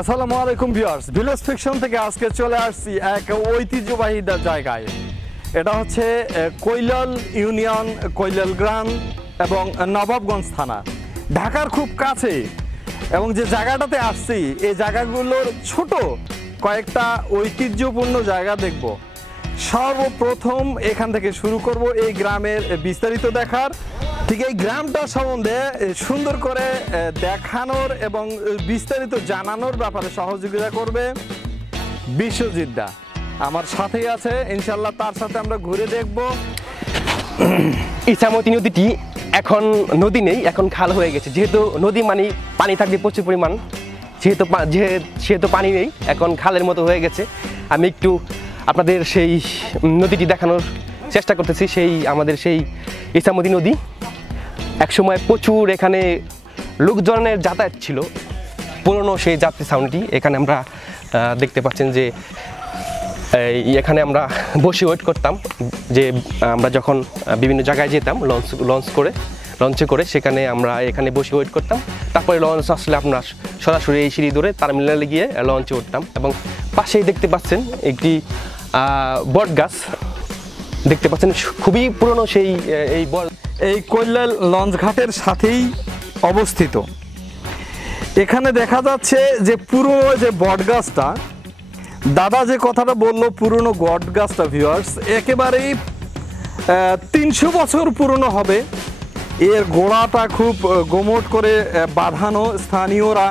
আসসালামু আলাইকুম viewers, village fiction থেকে আজকে চলে আসছি এক ঐতিহ্যবাহী জায়গায়। এটা হচ্ছে কৈলাল ইউনিয়ন, কৈলাল গ্রাম এবং নবাবগঞ্জ থানা, ঢাকার খুব কাছে। এবং যে জায়গাটাতে আসছি এই জায়গাগুলোর ছোট কয়েকটা ঐতিহ্যপূর্ণ জায়গা দেখব। সর্বপ্রথম এখান থেকে শুরু করব এই গ্রামের বিস্তারিত দেখার। ঠিক এই গ্রামটা সম্বন্ধে সুন্দর করে দেখানোর এবং বিস্তারিত জানানোর ব্যাপারে সহযোগিতা করবে বিশ্বজিৎ দা, আমার সাথেই আছে। ইনশাল্লাহ তার সাথে আমরা ঘুরে দেখব। ইছামতি নদীটি এখন নদী নেই, এখন খাল হয়ে গেছে। যেহেতু নদী মানে পানি থাকবে প্রচুর পরিমাণ, সেহেতু পানি নেই, এখন খালের মতো হয়ে গেছে। আমি একটু আপনাদের সেই নদীটি দেখানোর চেষ্টা করতেছি। আমাদের সেই ইছামতি নদী একসময় প্রচুর এখানে লোকজনের যাতায়াত ছিল, পুরনো সেই যাত্রী ছাউনিটি। এখানে আমরা দেখতে পাচ্ছেন যে এখানে আমরা বসে ওয়েট করতাম, যে আমরা যখন বিভিন্ন জায়গায় যেতাম লঞ্চে করে সেখানে আমরা এখানে বসে ওয়েট করতাম। তারপরে লঞ্চ আসলে আপনার সরাসরি এই সিঁড়ি ধরে টার্মিনালে গিয়ে লঞ্চে উঠতাম। এবং পাশেই দেখতে পাচ্ছেন একটি বট গাছ দেখতে পাচ্ছেন, খুবই পুরনো সেই এই কৈলাল লঞ্চ ঘাটের সাথেই অবস্থিত। এখানে দেখা যাচ্ছে যে পুরনো যে বট গাছটা, দাদা যে কথাটা বললো পুরনো বট গাছটা ভিউয়ার্স একেবারেই 300 বছর পুরনো হবে। এর গোড়াটা খুব গোমট করে বাঁধানো, স্থানীয়রা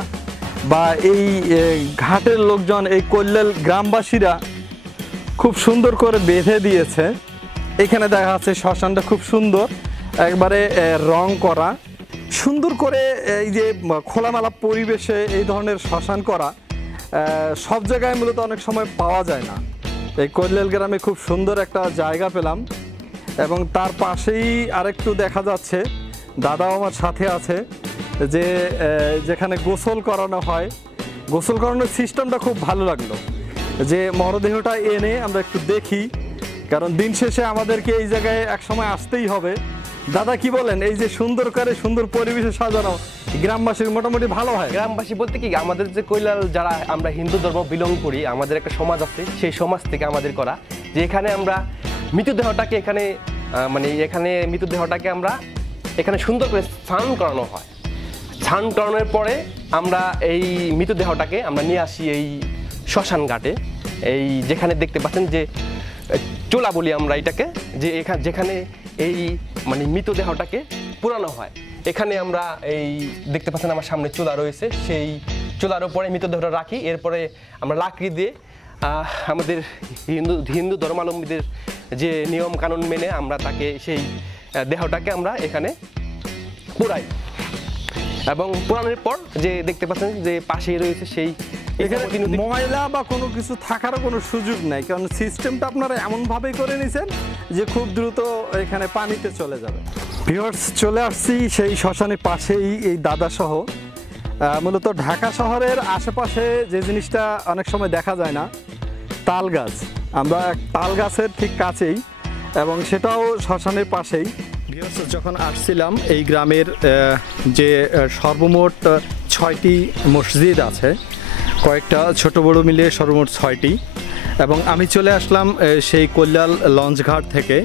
বা এই ঘাটের লোকজন, এই কৈলাল গ্রামবাসীরা খুব সুন্দর করে বেঁধে দিয়েছে। এখানে দেখা যাচ্ছে শ্মশানটা খুব সুন্দর, একবারে রং করা, সুন্দর করে এই যে খোলামেলা পরিবেশে এই ধরনের শ্মশান করা সব জায়গায় মূলত অনেক সময় পাওয়া যায় না। এই কৈলাল গ্রামে খুব সুন্দর একটা জায়গা পেলাম। এবং তার পাশেই আরেকটু দেখা যাচ্ছে, দাদাও আমার সাথে আছে, যে যেখানে গোসল করানো হয়। গোসল করানোর সিস্টেমটা খুব ভালো লাগলো, যে মরদেহটা এনে আমরা একটু দেখি, কারণ দিন শেষে আমাদেরকে এই জায়গায় একসময় আসতেই হবে। দাদা কি বলেন, এই যে সুন্দর করে সুন্দর পরিবেশে সাজানো গ্রামবাসীর মোটামুটি ভালো হয়? গ্রামবাসী বলতে কি, আমাদের যে কৈলাল যারা আমরা হিন্দু ধর্ম বিলং করি, আমাদের একটা সমাজ আছে, সেই সমাজ থেকে আমাদের করা, যে এখানে আমরা মৃতদেহটাকে আমরা এখানে সুন্দর করে স্নান করানো হয়। স্নান করানোর পরে আমরা এই মৃতদেহটাকে আমরা নিয়ে আসি এই শ্মশান ঘাটে, এই যেখানে দেখতে পাচ্ছেন যে চোলা বলি আমরা এটাকে, যে যেখানে এই মৃতদেহটাকে পুরানো হয়। এখানে আমরা এই দেখতে পাচ্ছেন আমার সামনে চোলা রয়েছে, সেই চোলার উপরে মৃতদেহটা রাখি। এরপরে আমরা লাকড়ি দিয়ে আমাদের হিন্দু ধর্মাবলম্বীদের যে নিয়ম কানুন মেনে আমরা তাকে সেই দেহটাকে আমরা এখানে পোড়াই। এবং পোড়ানোর পর যে দেখতে পাচ্ছেন যে পাশেই রয়েছে সেই, এখানে ময়লা বা কোনো কিছু থাকারও কোনো সুযোগ নাই, কারণ সিস্টেমটা আপনারা এমনভাবেই করে নিয়েছেন যে খুব দ্রুত এখানে পানিতে চলে যাবে। ভিউয়ার্স, চলে আসছি সেই শ্মশানের পাশেই এই দাদা সহ। মূলত ঢাকা শহরের আশেপাশে যে জিনিসটা অনেক সময় দেখা যায় না, তাল গাছ। আমরা তাল গাছের ঠিক কাছেই, এবং সেটাও শ্মশানের পাশেই। ভিউয়ার্স, যখন আসছিলাম এই গ্রামের যে সর্বমোট 6টি মসজিদ আছে, কয়েকটা ছোট বড় মিলিয়ে সর্বমোট 6টি। এবং আমি চলে আসলাম সেই কৈলাল লঞ্চঘাট থেকে।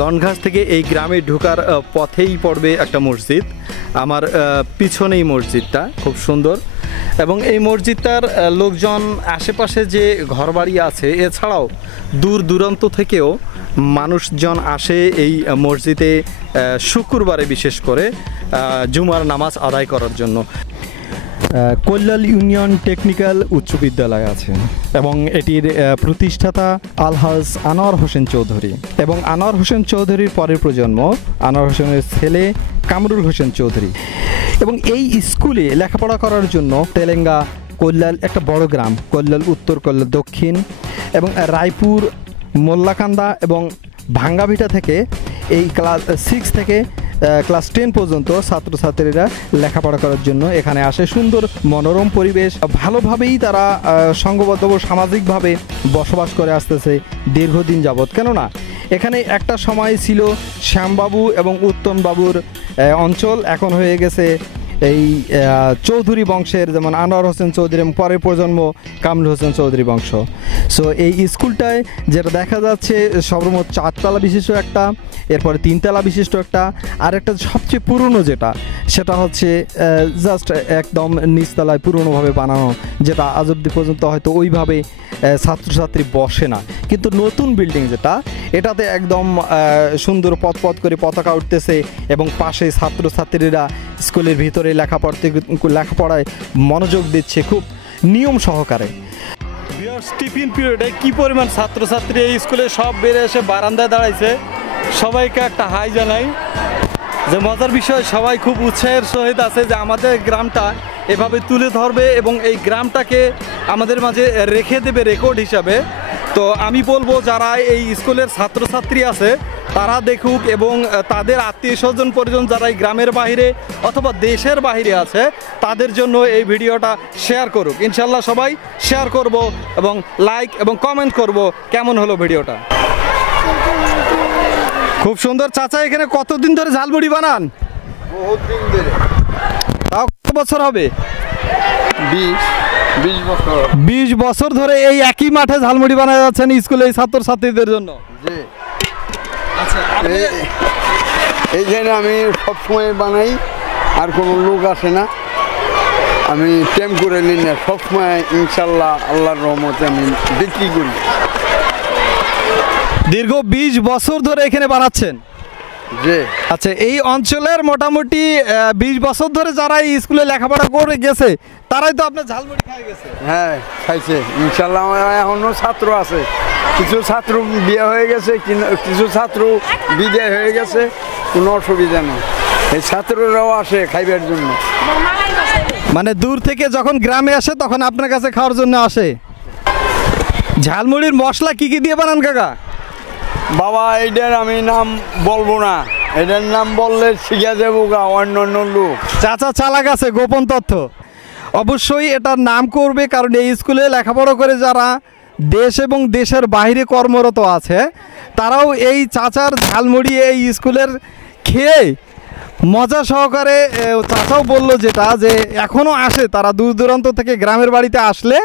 লঞ্চঘাট থেকে এই গ্রামে ঢোকার পথেই পড়বে একটা মসজিদ। আমার পিছনেই মসজিদটা, খুব সুন্দর। এবং এই মসজিদটার লোকজন, আশেপাশে যে ঘরবাড়ি আছে, এছাড়াও দূর দূরান্ত থেকেও মানুষজন আসে এই মসজিদে শুক্রবারে, বিশেষ করে জুমার নামাজ আদায় করার জন্য। কৈলাল ইউনিয়ন টেকনিক্যাল উচ্চ বিদ্যালয় আছে, এবং এটির প্রতিষ্ঠাতা আলহাজ আনোয়ার হোসেন চৌধুরী। এবং আনোয়ার হোসেন চৌধুরীর পরের প্রজন্ম আনোয়ার হোসেনের ছেলে কামরুল হোসেন চৌধুরী। এবং এই স্কুলে লেখাপড়া করার জন্য তেলেঙ্গা, কৈলাল একটা বড় গ্রাম, কৈলাল উত্তর, কৈলাল দক্ষিণ এবং রায়পুর, মোল্লাকান্দা এবং ভাঙ্গাভিটা থেকে এই ক্লাস 6 থেকে ক্লাস 10 পর্যন্ত ছাত্রছাত্রীরা লেখাপড়া করার জন্য এখানে আসে। সুন্দর মনোরম পরিবেশ, ভালোভাবেই তারা সংঘবদ্ধ সামাজিকভাবে বসবাস করে আসতেছে দীর্ঘদিন যাবৎ। কেননা এখানে একটা সময় ছিল শ্যামবাবু এবং উত্তমবাবুর অঞ্চল, এখন হয়ে গেছে এই চৌধুরী বংশের, যেমন আনোয়ার হোসেন চৌধুরী এবং পরের প্রজন্ম কামরুল হোসেন চৌধুরী বংশ। সো এই স্কুলটায় যেটা দেখা যাচ্ছে সর্বমোট 4 তলা বিশিষ্ট একটা, এরপরে 3 তলা বিশিষ্ট একটা, আর একটা সবচেয়ে পুরনো যেটা সেটা হচ্ছে জাস্ট একদম নিচতলায় পুরনোভাবে বানানো, যেটা আজ অব্দি পর্যন্ত হয়তো ওইভাবে ছাত্রছাত্রী বসে না। কিন্তু নতুন বিল্ডিং যেটা, এটাতে একদম সুন্দর পথ করে পতাকা উঠতেছে এবং পাশে ছাত্রছাত্রীরা স্কুলের ভিতরে লেখাপড়ায় মনোযোগ দিচ্ছে খুব নিয়ম সহকারে। টিফিন পিরিয়ডে কি পরিমাণ ছাত্রছাত্রী এই স্কুলে সব বেড়ে এসে বারান্দায় দাঁড়াইছে। সবাইকে একটা হাই জানাই। যে মজার বিষয়, সবাই খুব উৎসাহের সহিত আছে যে আমাদের গ্রামটা এভাবে তুলে ধরবে এবং এই গ্রামটাকে আমাদের মাঝে রেখে দেবে রেকর্ড হিসাবে। তো আমি বলবো যারা এই স্কুলের ছাত্রছাত্রী আছে তারা দেখুক এবং তাদের আত্মীয় স্বজন পরিজন যারা এই গ্রামের বাইরে অথবা দেশের বাইরে আছে তাদের জন্য এই ভিডিওটা শেয়ার করুক। ইনশাল্লাহ সবাই শেয়ার করব এবং লাইক এবং কমেন্ট করব কেমন হলো ভিডিওটা। খুব সুন্দর। চাচা এখানে কতদিন ধরে ঝালমুড়ি বানান? বহুত দিন ধরে। তাও কত বছর হবে? 20 বছর। 20 বছর ধরে এই একই মাঠে ঝালমুড়ি বানায় যাচ্ছেন স্কুলে এই ছাত্রছাত্রীদের জন্য? জি। আচ্ছা, এইখানে আমি সবসময় বানাই, আর কোনো লোক আসে না, আমি টেম করে নিই না, সবসময় ইনশাল্লাহ আল্লাহর রহমতে আমি বিক্রি করি। দীর্ঘ 20 বছর ধরে এখানে বানাচ্ছেন? জি। আচ্ছা, এই অঞ্চলের মোটামুটি 20 বছর ধরে যারা এই স্কুলে লেখাপড়া করে গেছে তারাই তো আপনার ঝালমুড়ি খাই গেছে? হ্যাঁ, খাইছে ইনশাল্লাহ। এখনো ছাত্র আছে, কিছু ছাত্র বিয়ে হয়ে গেছে, কিছু ছাত্র বিদায় হয়ে গেছে, কোনো অসুবিধা নেই। এই ছাত্ররাও আসে খাইবার জন্য। মানে দূর থেকে যখন গ্রামে আসে তখন আপনার কাছে খাওয়ার জন্য আসে। ঝালমুড়ির মশলা কি কি দিয়ে বানান কাকা? বাবা এইটার আমি নাম বলবো না, এটার নাম বললে শিখে যাবো গা অন্য লোক। চাচা চালাক আছে, গোপন তথ্য। অবশ্যই এটার নাম করবে, কারণ এই স্কুলে লেখাপড়া করে যারা দেশ এবং দেশের বাইরে কর্মরত আছে তারাও এই চাচার ঝালমুড়ি এই স্কুলের খেয়ে মজা সহকারে, চাচাও বলল যেটা যে এখনও আসে, তারা দূর দূরান্ত থেকে গ্রামের বাড়িতে আসলে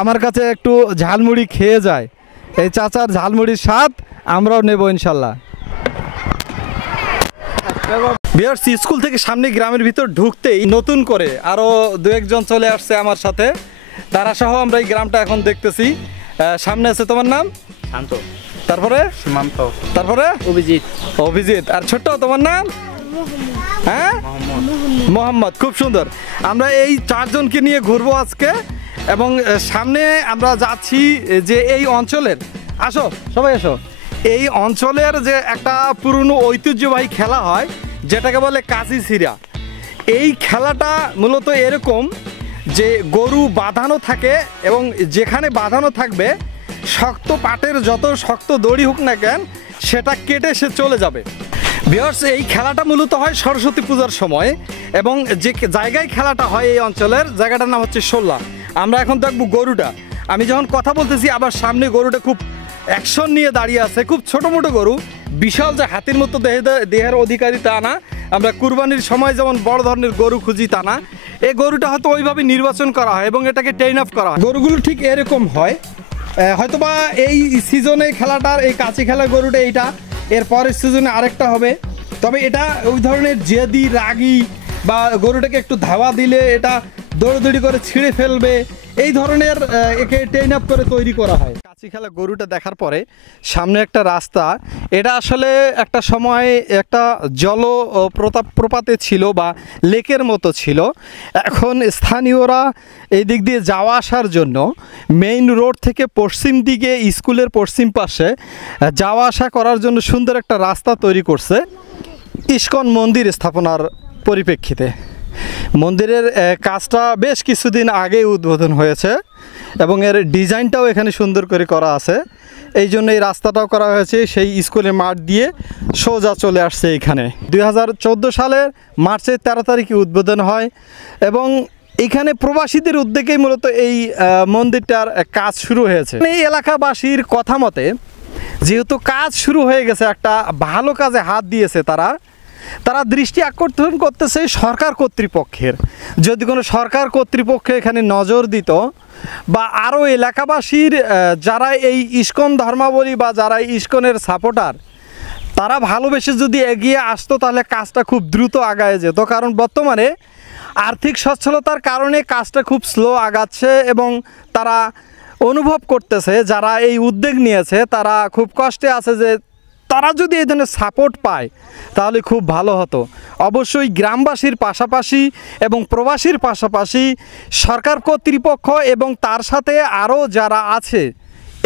আমার কাছে একটু ঝালমুড়ি খেয়ে যায়। এই চাচার ঝালমুড়ির স্বাদ আমরাও নেব ইনশাল্লাহ। ভিউয়ার্স, স্কুল থেকে সামনে গ্রামের ভিতর ঢুকতেই নতুন করে আরও 2-1 জন চলে আসছে আমার সাথে, তারা সহ আমরা এই গ্রামটা এখন দেখতেছি। সামনে আছে, তোমার নাম? শান্ত। তারপরে? সীমান্ত। তারপরে? অভিজিৎ। অভিজিৎ। আর ছোট্ট, তোমার নাম? হ্যাঁ, মোহাম্মদ। খুব সুন্দর। আমরা এই 4 জনকে নিয়ে ঘুরবো আজকে এবং সামনে আমরা যাচ্ছি যে এই অঞ্চলের, আসো সবাই আসো, এই অঞ্চলের যে একটা পুরনো ঐতিহ্যবাহী খেলা হয় যেটাকে বলে কাঁচি ছিঁড়া। এই খেলাটা মূলত এরকম যে গরু বাঁধানো থাকে এবং যেখানে বাঁধানো থাকবে শক্ত পাটের যত শক্ত দড়ি হোক না কেন সেটা কেটে সে চলে যাবে। ভিউয়ার্স, এই খেলাটা মূলত হয় সরস্বতী পূজার সময় এবং যে জায়গায় খেলাটা হয় এই অঞ্চলের জায়গাটার নাম হচ্ছে শোল্লা। আমরা এখন দেখবো গরুটা। আমি যখন কথা বলতেছি আবার সামনে গরুটা খুব অ্যাকশন নিয়ে দাঁড়িয়ে আছে, খুব ছোটো মোটো গরু, বিশাল যে হাতির মতো দেহের অধিকারী তা না, আমরা কুরবানির সময় যেমন বড় ধরনের গরু খুঁজি তা না। এই গরুটা হয়তো ওইভাবে নির্বাচন করা হয় এবং এটাকে ট্রেন আপ করা হয়। গরুগুলো ঠিক এরকম হয়, হয়তোবা এই সিজনে খেলাটার এই কাঁচি খেলা গরুটা এইটা, এর পরের সিজনে আরেকটা হবে। তবে এটা ওই ধরনের জেদি রাগী বা গরুটাকে একটু ধাওয়া দিলে এটা দৌড়দৌড়ি করে ছিঁড়ে ফেলবে, এই ধরনের একে ট্রেন আপ করে তৈরি করা হয়। কাঁচি খেলা গরুটা দেখার পরে সামনে একটা রাস্তা, এটা আসলে একটা সময় একটা প্রপাতে ছিল বা লেকের মতো ছিল। এখন স্থানীয়রা এই দিক দিয়ে যাওয়া আসার জন্য মেইন রোড থেকে পশ্চিম দিকে স্কুলের পশ্চিম পাশে যাওয়া আসা করার জন্য সুন্দর একটা রাস্তা তৈরি করছে ইস্কন মন্দির স্থাপনার পরিপ্রেক্ষিতে। মন্দিরের কাজটা বেশ কিছুদিন আগে উদ্বোধন হয়েছে এবং এর ডিজাইনটাও এখানে সুন্দর করে করা আছে। এই জন্য এই রাস্তাটাও করা হয়েছে সেই স্কুলের মাঠ দিয়ে সোজা চলে আসছে এখানে। 2014 সালের মার্চের 13 তারিখে উদ্বোধন হয় এবং এখানে প্রবাসীদের উদ্যোগেই মূলত এই মন্দিরটার কাজ শুরু হয়েছে। এই এলাকাবাসীর কথা মতে যেহেতু কাজ শুরু হয়ে গেছে, একটা ভালো কাজে হাত দিয়েছে তারা, তারা দৃষ্টি আকর্ষণ করতেছে সরকার কর্তৃপক্ষের। যদি কোনো সরকার কর্তৃপক্ষ এখানে নজর দিত বা আরও এলাকাবাসীর যারা এই ইস্কন ধর্মাবলী বা যারা ইস্কনের সাপোর্টার তারা ভালোবেসে যদি এগিয়ে আসতো তাহলে কাজটা খুব দ্রুত আগায় যেত। কারণ বর্তমানে আর্থিক সচ্ছলতার কারণে কাজটা খুব স্লো আগাচ্ছে এবং তারা অনুভব করতেছে যারা এই উদ্যোগ নিয়েছে তারা খুব কষ্টে আছে যে তারা যদি এই ধরনের সাপোর্ট পায় তাহলে খুব ভালো হতো। অবশ্যই গ্রামবাসীর পাশাপাশি এবং প্রবাসীর পাশাপাশি সরকার কর্তৃপক্ষ এবং তার সাথে আরও যারা আছে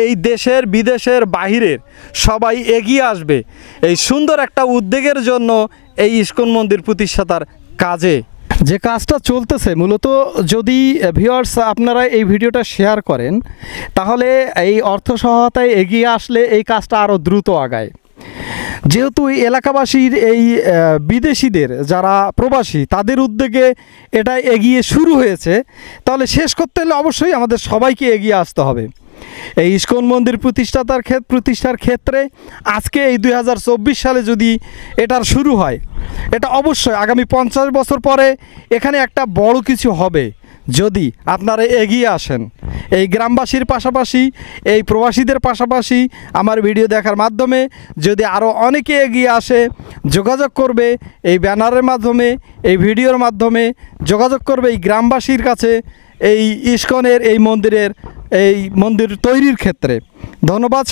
এই দেশের বিদেশের বাহিরের সবাই এগিয়ে আসবে এই সুন্দর একটা উদ্যোগের জন্য এই ইস্কন মন্দির প্রতিষ্ঠাতার কাজে। যে কাজটা চলতেছে মূলত যদি ভিউয়ার্স আপনারা এই ভিডিওটা শেয়ার করেন তাহলে এই অর্থ সহায়তায় এগিয়ে আসলে এই কাজটা আরও দ্রুত আগায়। যেহেতু এই এলাকাবাসীর এই বিদেশিদের যারা প্রবাসী তাদের উদ্যোগে এটা এগিয়ে শুরু হয়েছে, তাহলে শেষ করতে হলে অবশ্যই আমাদের সবাইকে এগিয়ে আসতে হবে। এই ইস্কন মন্দির প্রতিষ্ঠার ক্ষেত্রে আজকে এই 2024 সালে যদি এটার শুরু হয়, এটা অবশ্যই আগামী 50 বছর পরে এখানে একটা বড় কিছু হবে যদি আপনারা এগিয়ে আসেন। এই গ্রামবাসীর পাশাপাশি এই প্রবাসীদের পাশাপাশি আমার ভিডিও দেখার মাধ্যমে যদি আরও অনেকে এগিয়ে আসে, যোগাযোগ করবে এই ব্যানারের মাধ্যমে, এই ভিডিওর মাধ্যমে যোগাযোগ করবে এই গ্রামবাসীর কাছে এই ইস্কনের এই মন্দির তৈরির ক্ষেত্রে। ধন্যবাদ।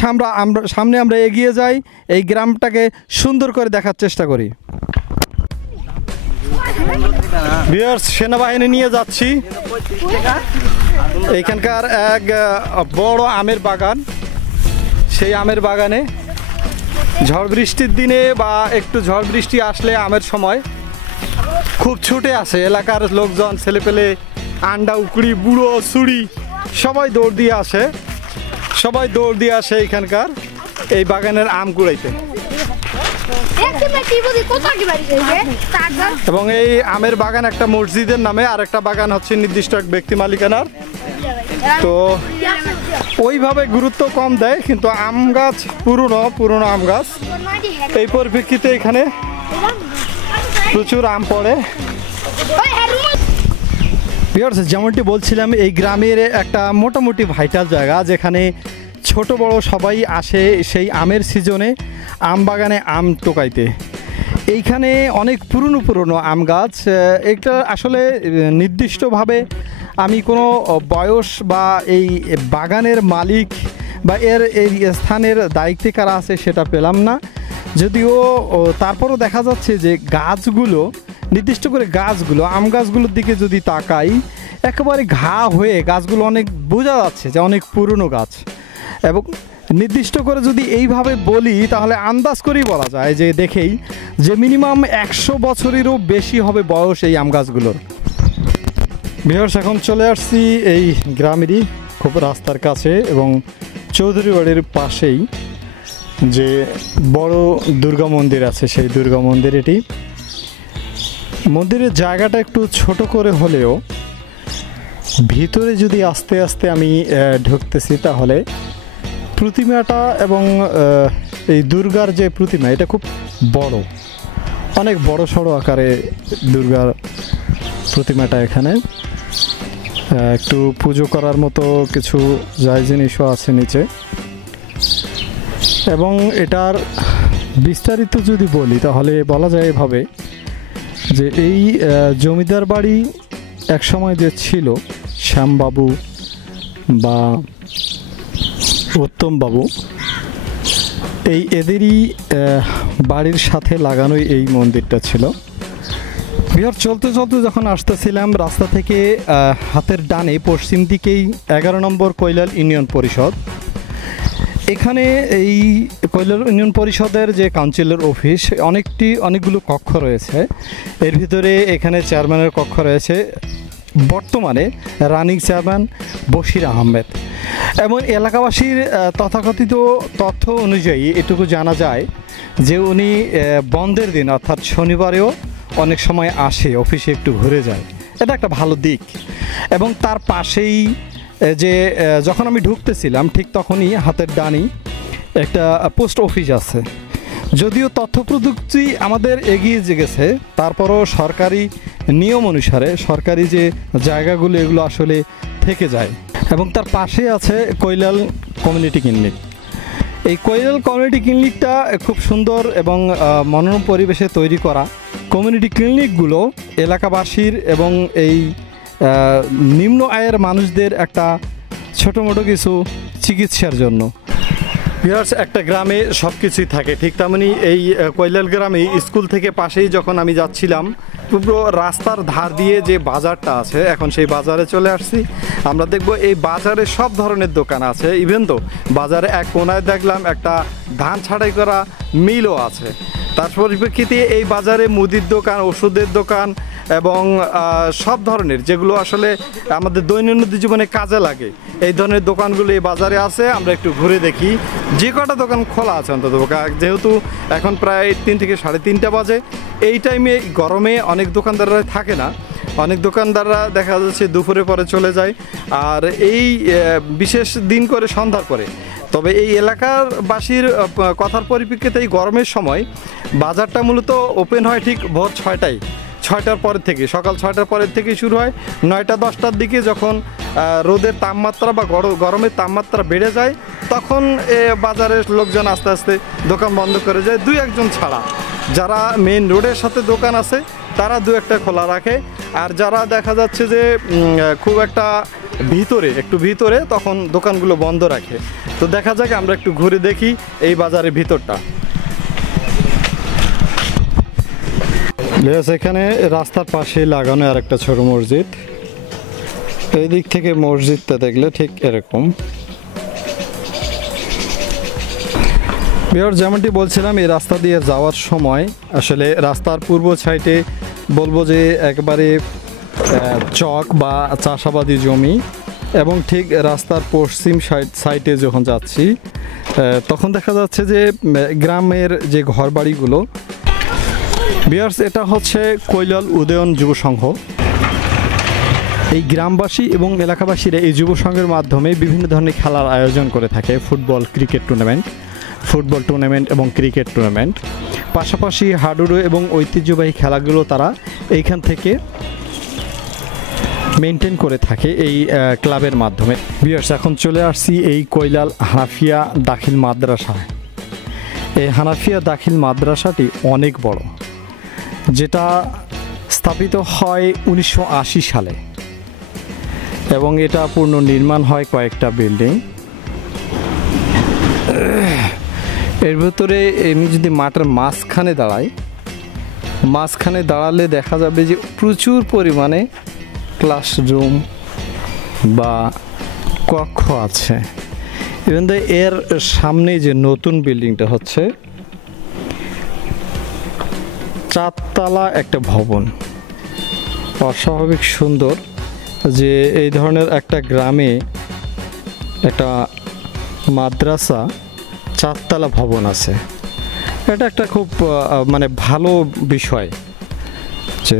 সামনে আমরা এগিয়ে যাই, এই গ্রামটাকে সুন্দর করে দেখার চেষ্টা করি। ভিউয়ার্স, সেনাবাহিনী নিয়ে যাচ্ছি। এইখানকার এক বড় আমের বাগান, সেই আমের বাগানে ঝড় বৃষ্টির দিনে বা একটু ঝড় বৃষ্টি আসলে আমের সময় খুব ছুটে আসে এলাকার লোকজন, ছেলেপেলে, আন্ডা উকড়ি, বুড়ো ছুড়ি সবাই দৌড় দিয়ে আসে এইখানকার এই বাগানের আম কুড়াইতে। এবং এই আমের বাগান একটা মসজিদের নামে, আর একটা বাগান হচ্ছে নির্দিষ্ট এক ব্যক্তি মালিকানার। তো ওইভাবে গুরুত্ব কম দেয়, কিন্তু আম গাছ পুরনো আম গাছ, এই পরিপ্রেক্ষিতে এখানে প্রচুর আম পড়ে। যেমনটি বলছিলাম, এই গ্রামের একটা মোটামুটি ভাইটাল জায়গা যেখানে ছোট বড় সবাই আসে সেই আমের সিজনে আম বাগানে আম টোকাইতে। এইখানে অনেক পুরনো আম গাছ। এটা আসলে নির্দিষ্টভাবে আমি কোনো বয়স বা এই বাগানের মালিক বা এই স্থানের দায়িত্বে কারা আছে সেটা পেলাম না, যদিও তারপরও দেখা যাচ্ছে যে গাছগুলো, নির্দিষ্ট করে গাছগুলো, আম গাছগুলোর দিকে যদি তাকাই একেবারে ঘা হয়ে গাছগুলো অনেক বোঝা যাচ্ছে যে অনেক পুরনো গাছ। এবং নির্দিষ্ট করে যদি এইভাবে বলি তাহলে আন্দাজ করেই বলা যায় যে দেখেই যে মিনিমাম 100 বছরেরও বেশি হবে বয়স এই আম গাছগুলোর। ভিউয়ার্স, এখন চলে আসছি এই গ্রামেরই খুব রাস্তার কাছে এবং চৌধুরী বাড়ির পাশেই যে বড় দুর্গা মন্দির আছে সেই দুর্গা মন্দির। এটি মন্দিরের জায়গাটা একটু ছোট করে হলেও ভিতরে যদি আস্তে আস্তে আমি ঢুকতেছি তাহলে প্রতিমাটা এবং এই দুর্গার যে প্রতিমা এটা খুব বড়, অনেক বড় সড়ো আকারে দুর্গার প্রতিমাটা। এখানে একটু পুজো করার মতো কিছু জায়গা জিনিসও আছে নিচে। এবং এটার বিস্তারিত যদি বলি তাহলে বলা যায় এভাবে যে এই জমিদার বাড়ি একসময় যে ছিল শ্যামবাবু বা উত্তমবাবু, এদেরই বাড়ির সাথে লাগানোই এই মন্দিরটা ছিল। বিহার চলতে যখন আসতেছিলাম রাস্তা থেকে হাতের ডানে পশ্চিম দিকেই 11 নম্বর কৈলাল ইউনিয়ন পরিষদ। এখানে এই কৈলাল ইউনিয়ন পরিষদের যে কাউন্সিলর অফিস, অনেকগুলো কক্ষ রয়েছে। এর ভিতরে এখানে চেয়ারম্যানের কক্ষ রয়েছে, বর্তমানে রানিং চেয়ারম্যান বশির আহমেদ। এবং এলাকাবাসীর তথাকথিত তথ্য অনুযায়ী এটুকু জানা যায় যে উনি বন্ধের দিন অর্থাৎ শনিবারেও অনেক সময় আসে অফিসে একটু ঘুরে যায়, এটা একটা ভালো দিক। এবং তার পাশেই যে যখন আমি ঢুকতেছিলাম ঠিক তখনই হাতের ডানি একটা পোস্ট অফিস আছে। যদিও তথ্য প্রযুক্তি আমাদের এগিয়ে গেছে, তারপরও সরকারি নিয়ম অনুসারে সরকারি যে জায়গাগুলো এগুলো আসলে থেকে যায়। এবং তার পাশে আছে কৈলাল কমিউনিটি ক্লিনিক। এই কৈলাল কমিউনিটি ক্লিনিকটা খুব সুন্দর এবং মনোরম পরিবেশে তৈরি করা। কমিউনিটি ক্লিনিকগুলো এলাকাবাসীর এবং এই নিম্ন আয়ের মানুষদের একটা ছোটো মোটো কিছু চিকিৎসার জন্য। ভিউয়ার্স, একটা গ্রামে সব কিছুই থাকে, ঠিক তেমনি এই কৈলাল গ্রামে স্কুল থেকে পাশেই যখন আমি যাচ্ছিলাম, পুরো রাস্তার ধার দিয়ে যে বাজারটা আছে, এখন সেই বাজারে চলে আসছি। আমরা দেখব এই বাজারে সব ধরনের দোকান আছে। ইভেন তো বাজারে এক কোনায় দেখলাম একটা ধান ছাঁটাই করা মিলও আছে। তার পরিপ্রেক্ষিতে এই বাজারে মুদির দোকান, ওষুধের দোকান এবং সব ধরনের যেগুলো আসলে আমাদের দৈনন্দিন জীবনে কাজে লাগে এই ধরনের দোকানগুলো এই বাজারে আছে। আমরা একটু ঘুরে দেখি যে কটা দোকান খোলা আছে অন্তত, যেহেতু এখন প্রায় 3 থেকে 3:30 বাজে। এই টাইমে গরমে অনেক দোকানদাররা থাকে না, অনেক দোকানদাররা দেখা যাচ্ছে দুপুরে পরে চলে যায়, আর এই বিশেষ দিন করে সন্ধ্যার পরে। তবে এই এলাকার বাসীর কথার পরিপ্রেক্ষিতে এই গরমের সময় বাজারটা মূলত ওপেন হয় ঠিক ভোর 6টার পরের থেকে, সকাল 6টার পরের থেকে শুরু হয়। 9টা-10টার দিকে যখন রোদের তাপমাত্রা বা গরমের তাপমাত্রা বেড়ে যায়, তখন বাজারের লোকজন আস্তে আস্তে দোকান বন্ধ করে যায়, 2-1 ছাড়া। যারা মেন রোডের সাথে দোকান আছে তারা 2-1টা খোলা রাখে, আর যারা দেখা যাচ্ছে যে খুব একটা একটু ভিতরে, তখন দোকানগুলো বন্ধ রাখে। তো দেখা যাক, আমরা একটু ঘুরে দেখি এই বাজারের ভিতরটা। এখানে রাস্তার পাশে লাগানো আর একটা ছোট মসজিদ। এই দিক থেকে মসজিদটা দেখলে ঠিক এরকম। যেমনটি বলছিলাম, এই রাস্তা দিয়ে যাওয়ার সময় আসলে রাস্তার পূর্ব সাইডে বলবো যে একবারে চক বা চাষাবাদী জমি, এবং ঠিক রাস্তার পশ্চিম সাইডে যখন যাচ্ছি তখন দেখা যাচ্ছে যে গ্রামের যে ঘরবাড়িগুলো। ভিউয়ার্স, এটা হচ্ছে কৈলাল উদয়ন যুব সংঘ। এই গ্রামবাসী এবং এলাকাবাসীরা এই যুব সংঘের মাধ্যমে বিভিন্ন ধরনের খেলার আয়োজন করে থাকে। ফুটবল টুর্নামেন্ট এবং ক্রিকেট টুর্নামেন্ট, পাশাপাশি হাডুডু এবং ঐতিহ্যবাহী খেলাগুলো তারা এইখান থেকে মেনটেন করে থাকে এই ক্লাবের মাধ্যমে। ভিউয়ার্স, এখন চলে আসছি এই কৈলাল হানাফিয়া দাখিল মাদ্রাসায়। এই হানাফিয়া দাখিল মাদ্রাসাটি অনেক বড়, যেটা স্থাপিত হয় 1980 সালে, এবং এটা পুনর্নির্মাণ হয় কয়েকটা বিল্ডিং। এর ভেতরে আমি যদি মাঠের মাঝখানে দাঁড়ালে দেখা যাবে যে প্রচুর পরিমাণে ক্লাসরুম বা কক্ষ আছে। ইভেন এর সামনে যে নতুন বিল্ডিংটা হচ্ছে 4তলা একটা ভবন, অস্বাভাবিক সুন্দর। যে এই ধরনের একটা গ্রামে একটা মাদ্রাসা 4তলা ভবন আছে, এটা একটা খুব মানে ভালো বিষয়। যে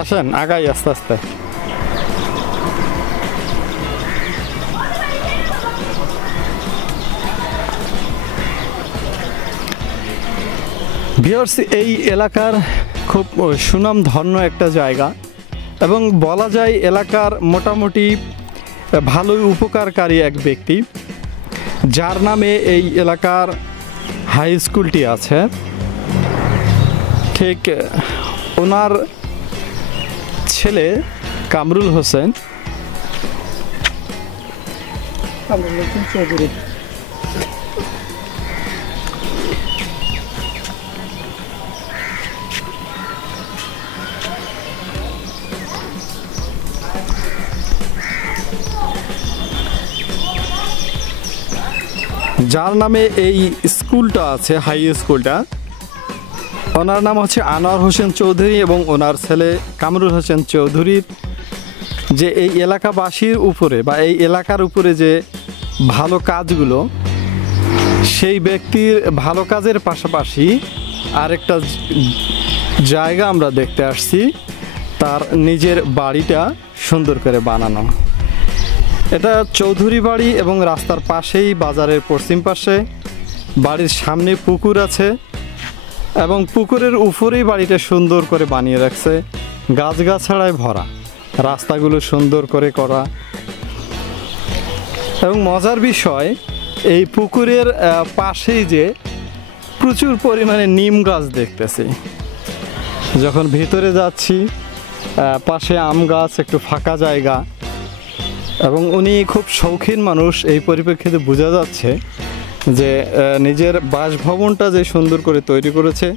আসেন আগাই আস্তে আস্তে। ভিউয়ার্স, এই এলাকার খুব সুনামধন্য একটা জায়গা, এবং বলা যায় এলাকার মোটামুটি ভালোই উপকারকারী এক ব্যক্তি, যার নামে এই এলাকার হাই স্কুলটি আছে। ঠিক ওনার ছেলে কামরুল হোসেন চৌধুরী। যার নামে এই স্কুলটা আছে, হাই স্কুলটা, ওনার নাম হচ্ছে আনোয়ার হোসেন চৌধুরী, এবং ওনার ছেলে কামরুল হোসেন চৌধুরীর যে এই এলাকাবাসীর উপরে বা এই এলাকার উপরে যে ভালো কাজগুলো সেই ব্যক্তির ভালো কাজের পাশাপাশি আরেকটা জায়গা আমরা দেখতে আসছি, তার নিজের বাড়িটা সুন্দর করে বানানো। এটা চৌধুরী বাড়ি এবং রাস্তার পাশেই, বাজারের পশ্চিম পাশে। বাড়ির সামনে পুকুর আছে এবং পুকুরের উপরেই বাড়িটা সুন্দর করে বানিয়ে রাখছে, গাছগাছাড়ায় ভরা, রাস্তাগুলো সুন্দর করে করা। এবং মজার বিষয়, এই পুকুরের পাশেই যে প্রচুর পরিমাণে নিম গাছ দেখতেছি। যখন ভিতরে যাচ্ছি, পাশে আম গাছ, একটু ফাঁকা জায়গা, এবং উনি খুব শৌখিন মানুষ। এই পরিপ্রেক্ষিতে বোঝা যাচ্ছে যে নিজের বাসভবনটা যে সুন্দর করে তৈরি করেছে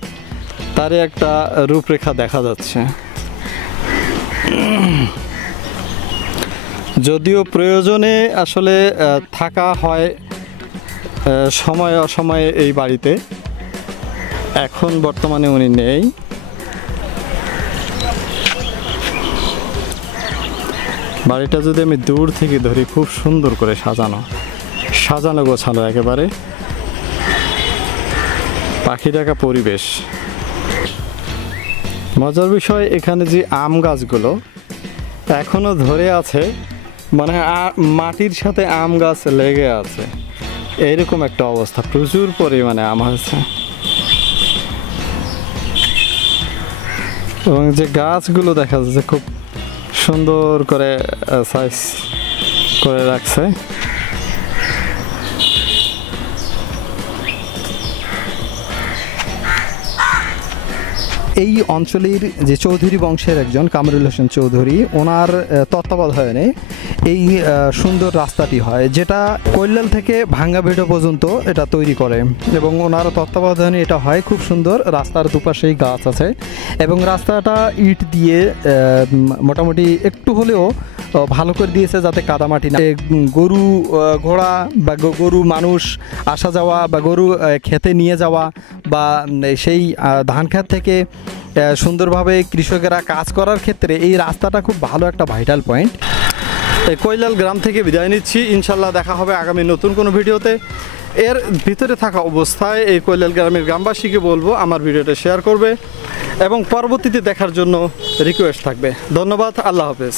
তারই একটা রূপরেখা দেখা যাচ্ছে। যদিও প্রয়োজনে আসলে থাকা হয় সময় অসময়ে এই বাড়িতে, এখন বর্তমানে উনি নেই। বাড়িটা যদি আমি দূর থেকে ধরি, খুব সুন্দর করে সাজানো গোছানো, একেবারে পাখি ডাকা পরিবেশ। মজার বিষয়, এখানে যে আম গাছগুলো এখনো ধরে আছে, মানে মাটির সাথে আম গাছ লেগে আছে, এইরকম একটা অবস্থা। প্রচুর পরিমাণে আম হয়েছে এবং যে গাছগুলো দেখা যাচ্ছে খুব সুন্দর করে সাইজ করে রাখছে। এই অঞ্চলের যে চৌধুরী বংশের একজন কামরুল হোসেন চৌধুরী, ওনার তত্ত্বাবধানে এই সুন্দর রাস্তাটি হয়, যেটা কৈলাল থেকে ভাঙ্গাবেড়া পর্যন্ত এটা তৈরি করে এবং ওনার তত্ত্বাবধানে এটা হয়। খুব সুন্দর, রাস্তার দুপাশেই গাছ আছে এবং রাস্তাটা ইট দিয়ে মোটামুটি একটু হলেও ভালো করে দিয়েছে, যাতে কাদামাটি না, গরু ঘোড়া বা গরু মানুষ আসা যাওয়া বা গরু খেতে নিয়ে যাওয়া বা সেই ধান ক্ষেত থেকে সুন্দরভাবে কৃষকেরা কাজ করার ক্ষেত্রে এই রাস্তাটা খুব ভালো একটা ভাইটাল পয়েন্ট। এই কৈলাল গ্রাম থেকে বিদায় নিচ্ছি, ইনশাল্লাহ দেখা হবে আগামী নতুন কোনো ভিডিওতে। এর ভিতরে থাকা অবস্থায় এই কৈলাল গ্রামের গ্রামবাসীকে বলবো আমার ভিডিওটা শেয়ার করবে এবং পরবর্তীতে দেখার জন্য রিকোয়েস্ট থাকবে। ধন্যবাদ, আল্লাহ হাফেজ।